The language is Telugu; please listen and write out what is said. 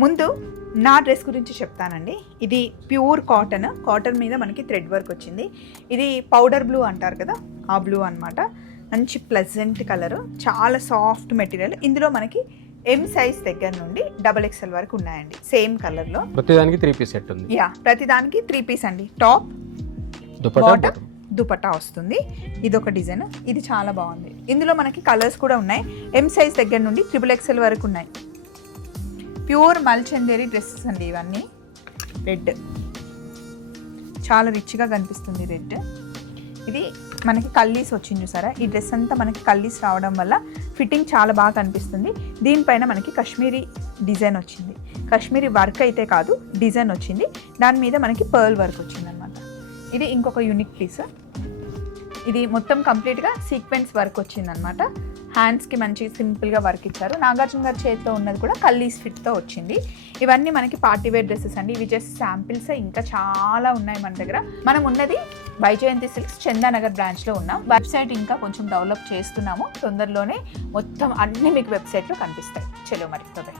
ముందు నా డ్రెస్ గురించి చెప్తానండి. ఇది ప్యూర్ కాటన్ మీద మనకి థ్రెడ్ వర్క్ వచ్చింది. ఇది పౌడర్ బ్లూ అంటారు కదా, ఆ బ్లూ అన్నమాట. మంచి ప్లెజెంట్ కలర్, చాలా సాఫ్ట్ మెటీరియల్. ఇందులో మనకి ఎం సైజ్ దగ్గర నుండి XXL వరకు ఉన్నాయండి సేమ్ కలర్ లో. ప్రతిదానికి 3 పీస్ సెట్ ఉంది. ప్రతిదానికి 3 పీస్ అండి. టాప్, బాటమ్, దుపట్టా వస్తుంది. ఇది ఒక డిజైన్, ఇది చాలా బాగుంది. ఇందులో మనకి కలర్స్ కూడా ఉన్నాయి. ఎం సైజ్ దగ్గర నుండి XXL వరకు ఉన్నాయి. ప్యూర్ మల్చందేరి డ్రెస్సెస్ అండి ఇవన్నీ. రెడ్ చాలా రిచ్గా కనిపిస్తుంది. రెడ్ ఇది మనకి కల్లీస్ వచ్చింది చూసారా. ఈ డ్రెస్ అంతా మనకి కల్లీస్ రావడం వల్ల ఫిట్టింగ్ చాలా బాగా కనిపిస్తుంది. దీనిపైన మనకి కాశ్మీరీ డిజైన్ వచ్చింది. కాశ్మీరీ వర్క్ అయితే కాదు, డిజైన్ వచ్చింది. దాని మీద మనకి పర్ల్ వర్క్ వచ్చింది అనమాట. ఇది ఇంకొక యూనిక్ పీస్. ఇది మొత్తం కంప్లీట్గా సీక్వెన్స్ వర్క్ వచ్చిందనమాట. హ్యాండ్స్కి మంచి సింపుల్గా వర్క్ ఇచ్చారు. నాగార్జున గారి చేతిలో ఉన్నది కూడా కల్లీస్ ఫిట్తో వచ్చింది. ఇవన్నీ మనకి పార్టీవేర్ డ్రెస్సెస్ అండి. ఇవి జస్ట్ శాంపిల్స్, ఇంకా చాలా ఉన్నాయి మన దగ్గర. మనం ఉన్నది వైజయంతి సిల్క్స్ చందానగర్ బ్రాంచ్లో ఉన్నాం. వెబ్సైట్ ఇంకా కొంచెం డెవలప్ చేస్తున్నాము. తొందరలోనే మొత్తం అన్నీ మీకు వెబ్సైట్లో కనిపిస్తాయి. చలో మరి బాయ్.